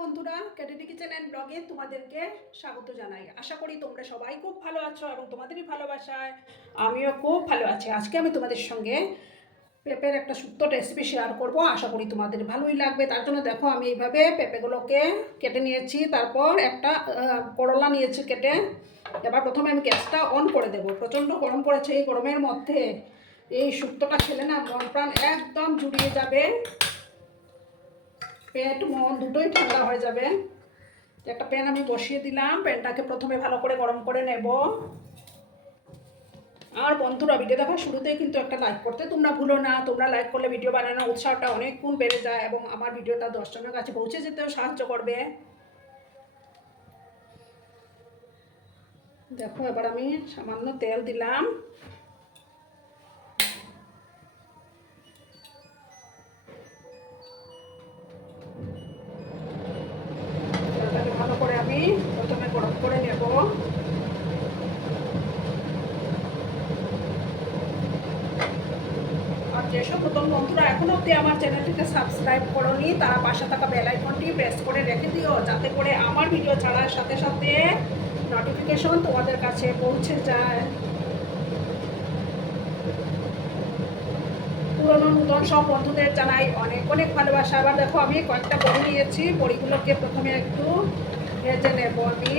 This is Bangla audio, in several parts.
বন্ধুরা ক্যাটেডি কিচেন অ্যান্ড ব্লগে তোমাদেরকে স্বাগত জানাই। আশা করি তোমরা সবাই খুব ভালো আছো এবং তোমাদেরই ভালোবাসায়। আমিও খুব ভালো আছি। আজকে আমি তোমাদের সঙ্গে পেঁপের একটা সুপ্ত রেসিপি শেয়ার করব। আশা করি তোমাদের ভালোই লাগবে। তার জন্য দেখো, আমি এইভাবে পেঁপেগুলোকে কেটে নিয়েছি। তারপর একটা করলা নিয়েছি কেটে। এবার প্রথমে আমি গ্যাসটা অন করে দেবো। প্রচণ্ড গরম পড়েছে এই গরমের মধ্যে। এই শুক্তোটা খেলে না মন প্রাণ একদম জুড়িয়ে যাবে। পেট, মন দুটোই ঠান্ডা হয়ে যাবে। একটা প্যান আমি বসিয়ে দিলাম, প্যানটাকে প্রথমে ভালো করে গরম করে নেব। আর বন্ধুরা ভিডিও দেখার শুরুতেই কিন্তু একটা লাইক করতে তোমরা ভুলো না। তোমরা লাইক করলে ভিডিও বানানোর উৎসাহটা অনেক গুণ বেড়ে যায় এবং আমার ভিডিওটা দর্শকের কাছে পৌঁছে যেতেও সাহায্য করবে। দেখো, এবার আমি সামান্য তেল দিলাম। যেসব নতুন বন্ধুরা, এখনও অব্দি আমার চ্যানেলটিকে সাবস্ক্রাইব করনি, তারা পাশে থাকা বেল আইকনটি প্রেস করে রেখে দিও, যাতে করে আমার ভিডিও ছাড়ার সাথে সাথে নোটিফিকেশন তোমাদের কাছে পৌঁছে যায়। পুরনো নতুন সব বন্ধুদের জানাই অনেক অনেক ভালোবাসা। আবার দেখো, আমি কয়েকটা বড়ি নিয়েছি, বড়িগুলোকে প্রথমে একটু ভেজে নেব আমি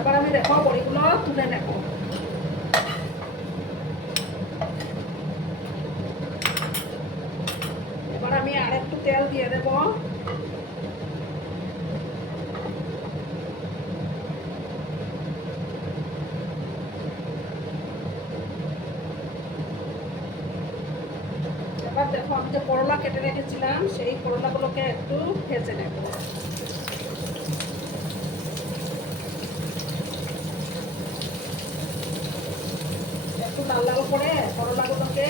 এবার আমি দেখো বড়িগুলো তুলে নেব এবার আমি আর একটু তেল দিয়ে এবার দেখো, আমি যে করলা কেটে রেখেছিলাম, সেই করলাগুলোকে একটু ভেজে নেব। একটু লাল লাল করে করলাগুলোকে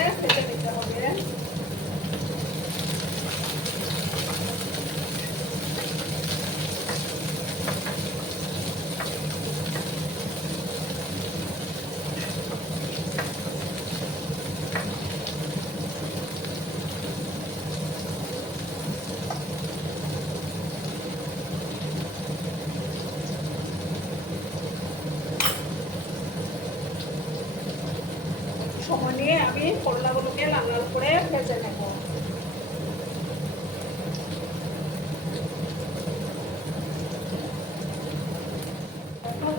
সময় নিয়ে আমি করলাগুলোকে লাল লাল করে ভেজে নেব।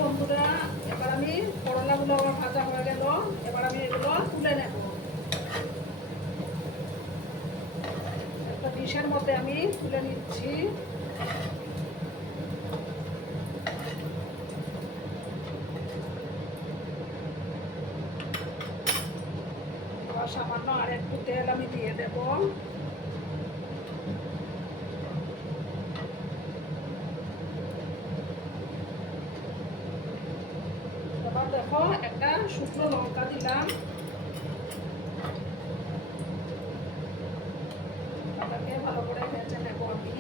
বন্ধুরা, এবার আমি করলাগুলো আমার ভাজা হয়ে গেল। এবার আমি এগুলো তুলে নেব। একটা ডিশের মধ্যে আমি তুলে নিচ্ছি আবার সামান্য আর একটু তেল আমি দিয়ে দেব এবার দেখো, একটা শুকনো লঙ্কা দিলাম। লঙ্কাটাকে ভালো করে ভেজে নেব আমি।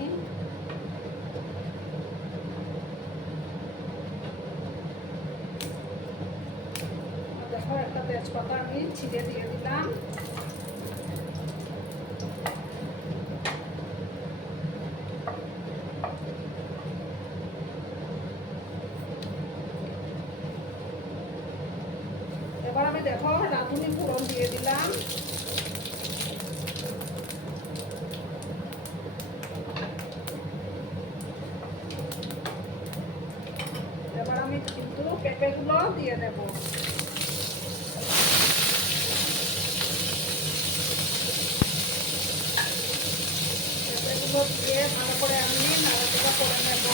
দেখো, একটা তেজপাতা আমি ছিঁড়ে দিয়ে দিলাম এবার আমি দেখো রাঁধুনি ফোড়ন দিয়ে দিলাম এবার আমি কিন্তু পেঁপেগুলো দিয়ে দেবো পেঁপেগুলো দিয়ে ভালো করে আমি নাড়াচাড়া করে নেব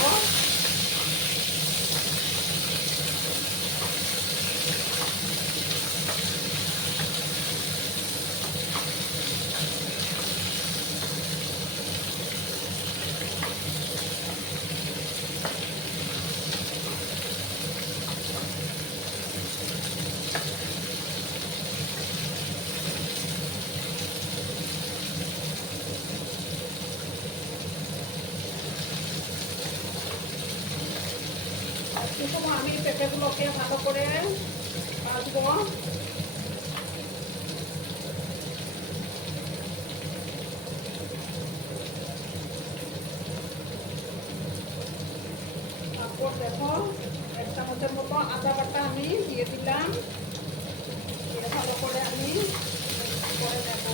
এরকম আমি পেঁপেগুলোকে ভালো করে ভাজবো তারপর দেখো, এক চামচের মতো আদা বাটা আমি দিয়ে দিলাম দিয়ে ভালো করে আমি mix করে নেব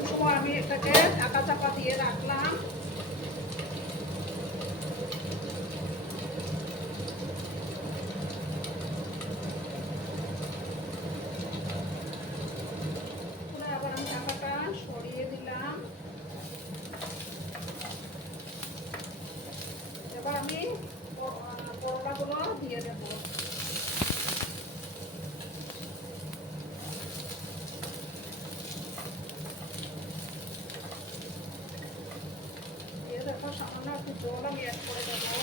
সময় আমি এটাকে ঢাকা চাপা দিয়ে রাখলাম পুরো আবার আমি ঢাকাটা সরিয়ে দিলাম এবার আমি করলাগুলো দিয়ে দেবো দিয়ে দেখো সামান্য জল আমি অ্যাড করে দেবো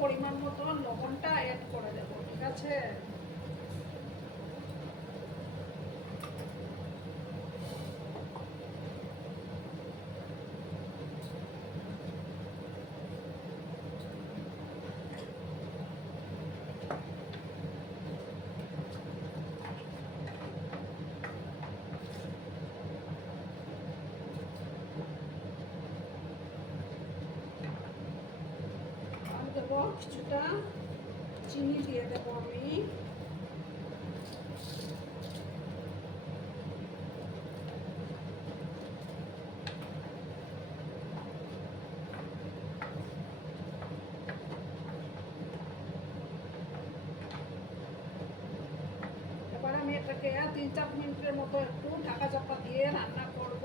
পরিমাণ মতো লবণটা অ্যাড করে দেবো ঠিক আছে আর দেবো কিছুটা চিনি দিয়ে দেবো আমি। এটাকে তিন চার মিনিটের মতো একটু ঢাকা চাপা দিয়ে রান্না করব।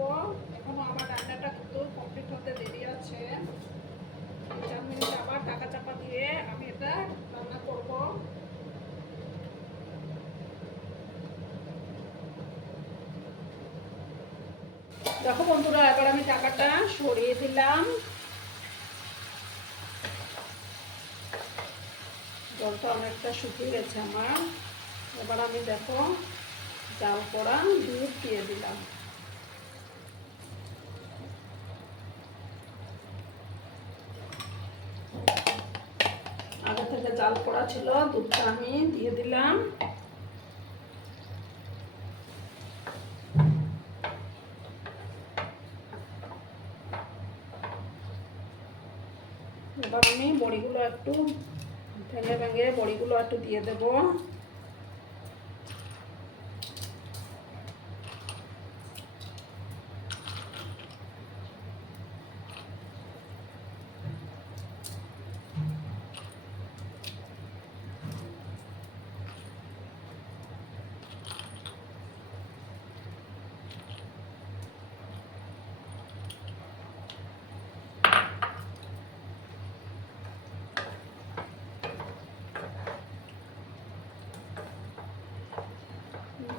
এখনও আমার রান্নাটা কিন্তু কমপ্লিট হতে দেরি আছে তিন চার মিনিট আবার ঢাকা চাপা দিয়ে আমি এটা রান্না করব দেখো বন্ধুরা, এবার আমি টাকাটা সরিয়ে দিলাম। জলটা অনেকটা শুকিয়ে গেছে আমার। এবার আমি দেখো জাল করা দুধ দিয়ে দিলাম। আগে থেকে জাল করা ছিল, দুধটা আমি দিয়ে দিলাম। আমি বড়িগুলো একটু ভেঙে ভেঙে বড়িগুলো একটু দিয়ে দেবো।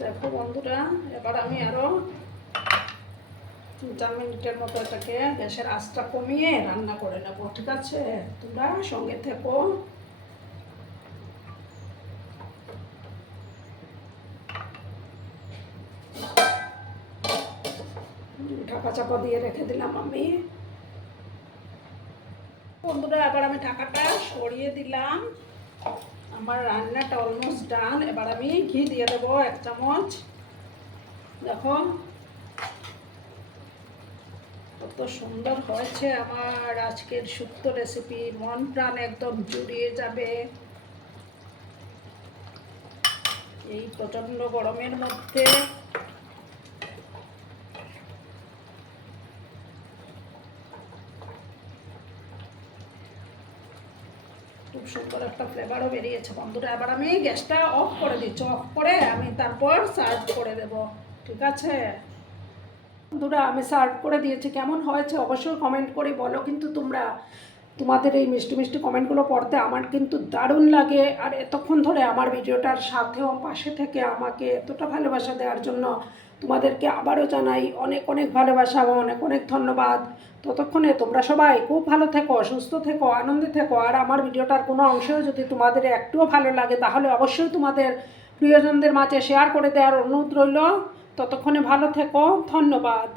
দেখো বন্ধুরা, এবার আমি আরও তিন চার মিনিটের মতো এটাকে গ্যাসের আঁচটা কমিয়ে রান্না করে নেব, ঠিক আছে? তোমরা সঙ্গে থেকো। ঢাকা চাপা দিয়ে রেখে দিলাম আমি। বন্ধুরা, এবার আমি ঢাকাটা সরিয়ে দিলাম। আমার রান্নাটা অলমোস্ট ডান এবার আমি ঘি দিয়ে দেবো এক চামচ। দেখো, কত সুন্দর হয়েছে আমার আজকের শুক্তো রেসিপি মন প্রাণ একদম জুড়িয়ে যাবে। এই প্রচণ্ড গরমের মধ্যে সুন্দর একটা ফ্লেভারও বেরিয়েছে। বন্ধুরা, এবার আমি গ্যাসটা অফ করে দিচ্ছি। অফ করে আমি তারপর সার্ভ করে দেব। ঠিক আছে? বন্ধুরা, আমি সার্ভ করে দিয়েছি। কেমন হয়েছে অবশ্যই কমেন্ট করে বলো। কিন্তু তোমরা তোমাদের এই মিষ্টি মিষ্টি কমেন্টগুলো পড়তে আমার কিন্তু দারুণ লাগে। আর এতক্ষণ ধরে আমার ভিডিওটার সাথেও পাশে থেকে আমাকে এতটা ভালোবাসা দেওয়ার জন্য তোমাদেরকে আবারও জানাই অনেক অনেক ভালোবাসা এবং অনেক অনেক ধন্যবাদ। ততক্ষণে তোমরা সবাই খুব ভালো থেকো, সুস্থ থেকো, আনন্দে থেকো। আর আমার ভিডিওটার কোনো অংশেও যদি তোমাদের একটুও ভালো লাগে, তাহলে অবশ্যই তোমাদের প্রিয়জনদের মাঝে শেয়ার করে দেওয়ার অনুরোধ রইল। ততক্ষণে ভালো থেকো, ধন্যবাদ।